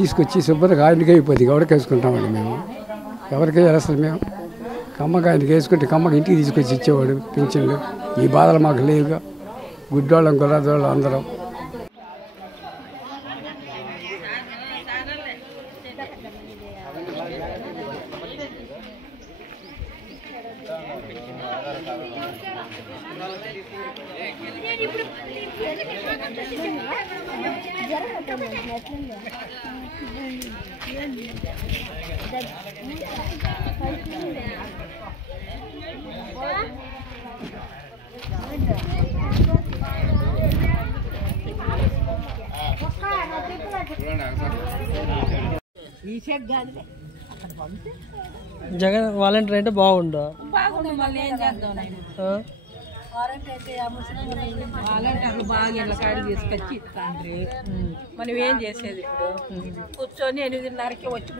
తీసుకొచ్చి శుభ్రంగా ఆయనకి అయిపోద్ది ఎవరికి వేసుకుంటామండి మేము ఎవరికి అసలు మేము కమ్మకి ఆయనకి వేసుకుంటే కమ్మకి ఇంటికి తీసుకొచ్చి ఇచ్చేవాడు పింఛన్లు ఈ బాధలు మాకు లేవుగా గుడ్డోళ్ళం గుర్రాదోళ్ళం అందరం జగన్ వాలంటీర్ అంటే బాగుండు వాలంటీర్లు బాగా ఇళ్ళ కాడికి తీసుకొచ్చి ఇస్తాండ్రి మనం ఏం చేసేది ఇప్పుడు కూర్చొని 8:30కి వచ్చి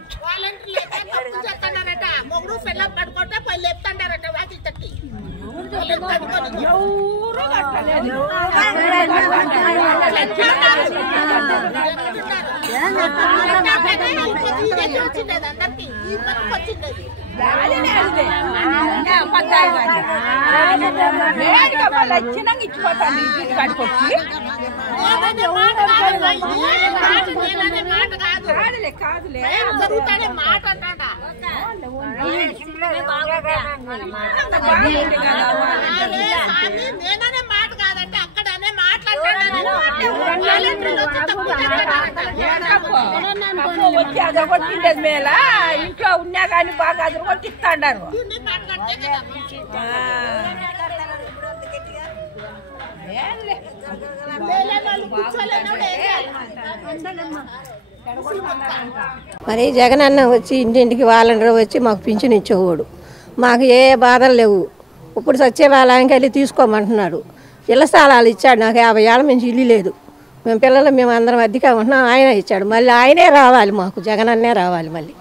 వచ్చినాక ఇచ్చిపోతాను ఇంటి కాడికి వచ్చి కాదులే మాట కాదంటే అక్కడనే వచ్చి అది కొట్టిండేది మేళ ఇంట్లో ఉన్నా కానీ బాగా అది కొట్టిస్తాడారు మరి జగన్ అన్న వచ్చి ఇంటింటికి వాలంటీర్ వచ్చి మాకు పింఛన్ ఇచ్చేవాడు మాకు ఏ బాధలు లేవు ఇప్పుడు సచివాలయానికి వెళ్ళి తీసుకోమంటున్నాడు ఇళ్ల స్థలాలు ఇచ్చాడు నాకు 50 ఏళ్ళ నుంచి ఇల్లు లేదు మేము పిల్లలు మేము అందరం అద్దెగా ఉంటున్నాం ఆయన ఇచ్చాడు మళ్ళీ ఆయనే రావాలి మాకు జగన్ అన్నే రావాలి మళ్ళీ